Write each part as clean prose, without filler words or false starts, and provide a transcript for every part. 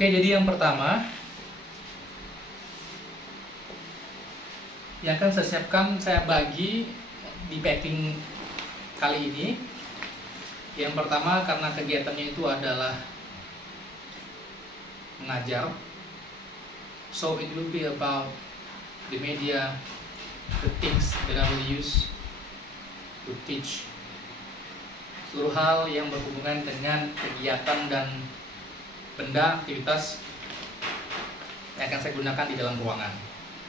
Oke, jadi yang pertama yang akan saya siapkan, saya bagi di packing kali ini. Yang pertama, karena kegiatannya itu adalah mengajar, so it will be about the media, the things that I will use to teach, seluruh hal yang berhubungan dengan kegiatan dan benda aktivitas yang akan saya gunakan di dalam ruangan.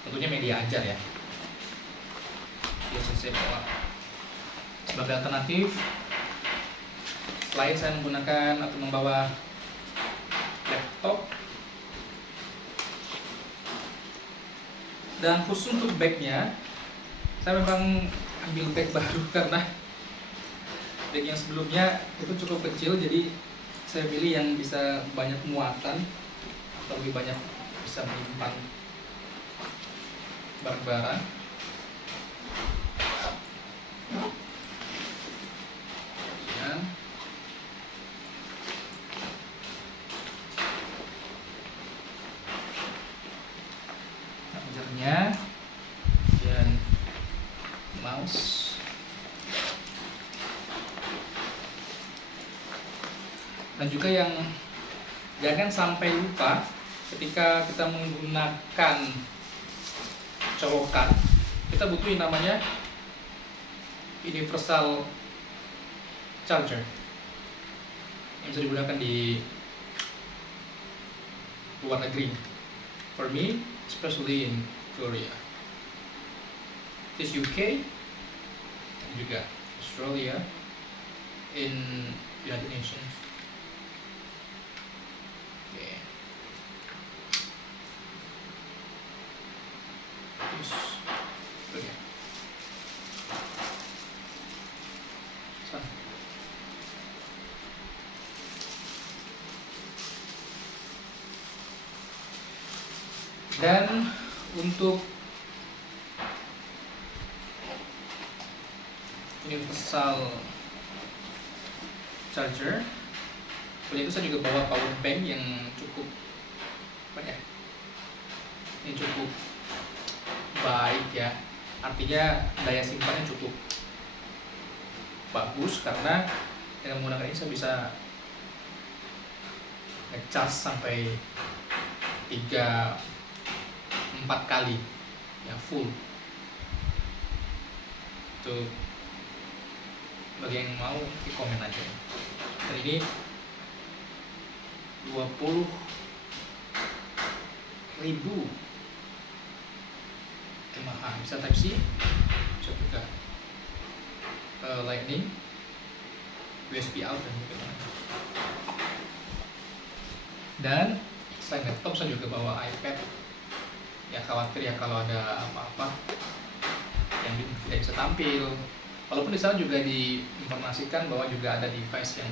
Tentunya media ajar ya. Biasa saya bawa sebagai alternatif. Selain saya menggunakan atau membawa laptop, dan khusus untuk bagnya, saya memang ambil bag baru karena bag yang sebelumnya itu cukup kecil, jadi saya pilih yang bisa banyak muatan atau lebih banyak bisa menyimpan barang-barang. Chargernya dan mouse. Dan juga yang jangan sampai lupa ketika kita menggunakan colokan, kita butuh yang namanya universal charger yang bisa digunakan di luar negeri. For me, especially in Korea, this UK, dan juga Australia, in United Nations. Dan untuk universal charger, itu saya juga bawa power bank yang cukup ini cukup baik ya, artinya daya simpannya cukup bagus karena dengan menggunakan ini saya bisa ngecas sampai 3-4 kali ya full. Itu bagi yang mau di komen aja. Dan ini 20.000 mAh, bisa Type C, bisa juga Lightning, USB out dan juga dan selain laptop saya juga bawa iPad ya, khawatir ya kalau ada apa-apa yang tidak bisa tampil, walaupun di sana juga diinformasikan bahwa juga ada device yang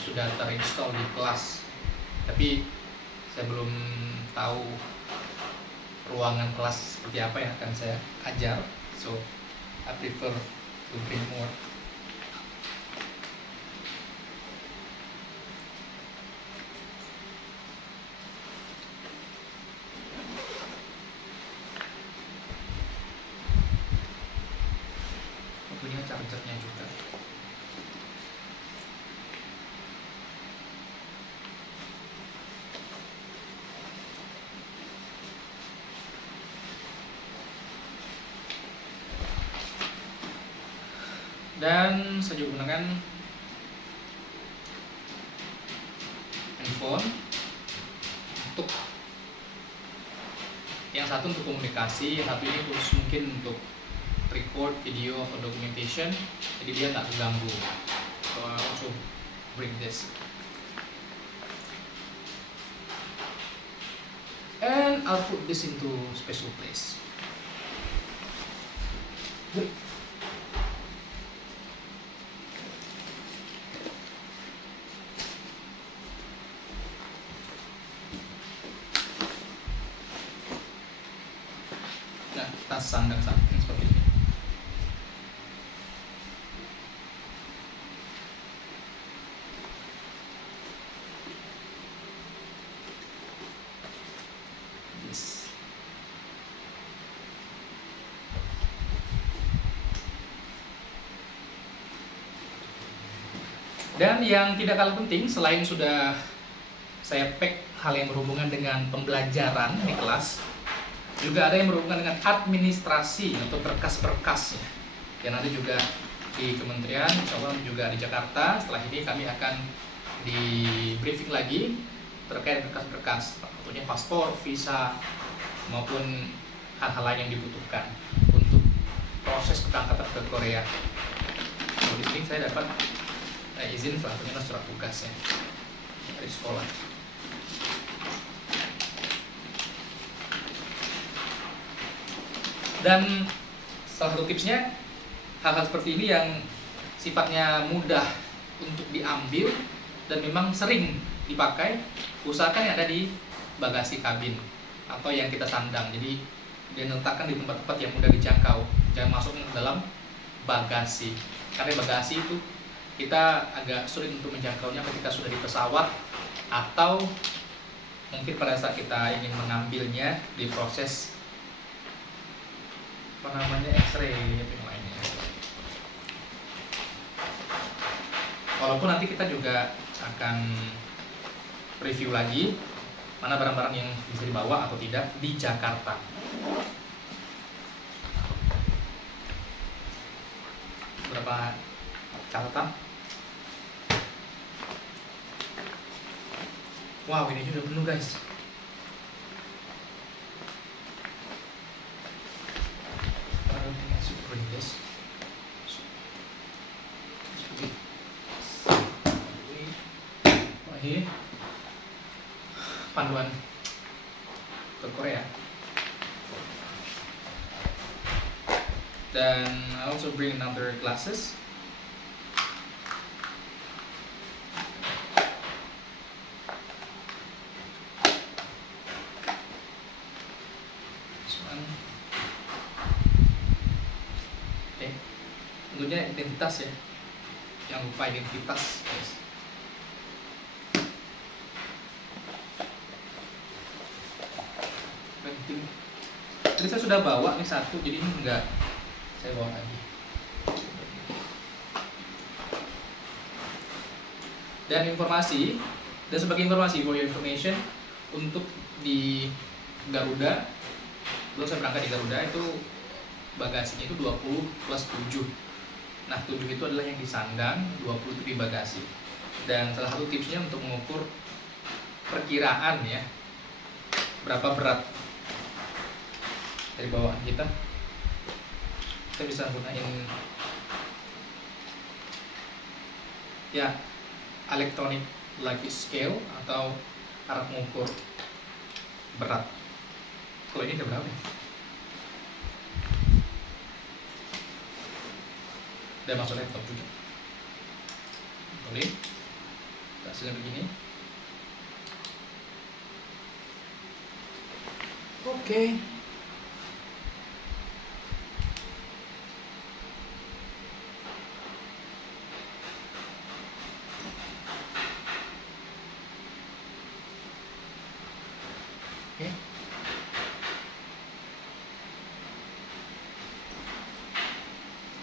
sudah terinstall di kelas, tapi saya belum tahu ruangan kelas seperti apa yang akan saya ajar, so I prefer to bring more. Punya chargernya juga. Dan saya juga gunakan handphone untuk yang satu untuk komunikasi, yang satu ini khusus mungkin untuk record video atau documentation, jadi dia nggak terganggu. So I also bring this, and I'll put this into special place. Nah, tas sandang samping seperti ini. Dan yang tidak kalah penting, selain sudah saya pack hal yang berhubungan dengan pembelajaran di kelas, juga ada yang berhubungan dengan administrasi atau berkas-berkas ya. Dan nanti juga di kementerian, insya Allah juga di Jakarta, setelah ini kami akan di briefing lagi terkait berkas-berkas, tentunya paspor, visa, maupun hal-hal lain yang dibutuhkan untuk proses keberangkatan ke Korea. Jadi di sini saya dapat izin salah satunya surat tugas ya dari sekolah. Dan salah satu tipsnya, hal-hal seperti ini yang sifatnya mudah untuk diambil dan memang sering dipakai, usahakan yang ada di bagasi kabin atau yang kita sandang. Jadi dia letakkan di tempat-tempat yang mudah dijangkau, jangan masuk ke dalam bagasi. Karena bagasi itu kita agak sulit untuk menjangkaunya ketika sudah di pesawat, atau mungkin pada saat kita ingin mengambilnya di proses apa namanya X-ray atau yang lainnya. Walaupun nanti kita juga akan review lagi mana barang-barang yang bisa dibawa atau tidak di Jakarta. Beberapa catatan. Wow, ini udah penuh guys. Ini panduan ke Korea. Dan I also bring another glasses. Tentunya identitas ya, jangan lupa identitas guys. Penting. Tadi saya sudah bawa nih satu, jadi ini enggak saya bawa lagi. Dan informasi, dan sebagai informasi for your information, untuk di Garuda, belum saya berangkat di Garuda itu bagasinya itu 20 plus 7. Nah 7 itu adalah yang disandang, 20 itu di bagasi. Dan salah satu tipsnya untuk mengukur perkiraan ya, berapa berat dari bawaan kita bisa gunain ya electronic luggage scale atau alat mengukur berat. Kalau ini ada berapa ya? Dan masuk laptop juga boleh hasilnya begini. Oke.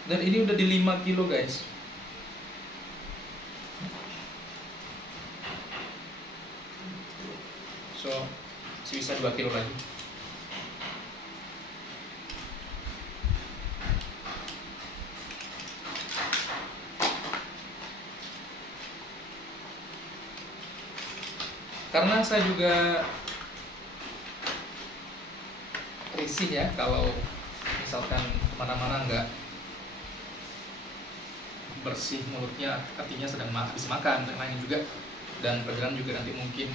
Dan ini udah di 5 kilo guys. So, sisa 2 kilo lagi. Karena saya juga risih ya kalau misalkan mana-mana nggak bersih mulutnya, artinya sedang habis makan dan lain juga, dan perjalanan juga nanti mungkin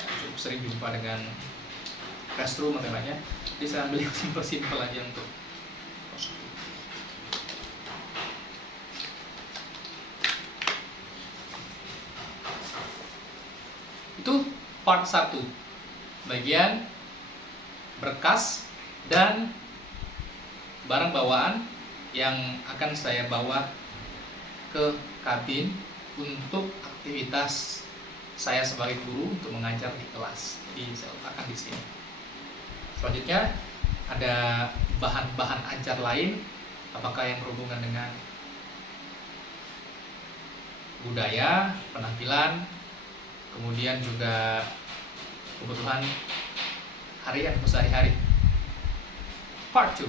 cukup sering jumpa dengan restroom atau lainnya. Jadi saya ambil yang simpel-simpel aja untuk itu part 1 bagian berkas dan barang bawaan yang akan saya bawa ke kabin untuk aktivitas saya sebagai guru untuk mengajar di kelas. Jadi saya letakkan di sini. Selanjutnya ada bahan-bahan ajar lain, apakah yang berhubungan dengan budaya, penampilan, kemudian juga kebutuhan harian sehari-hari. Part 2.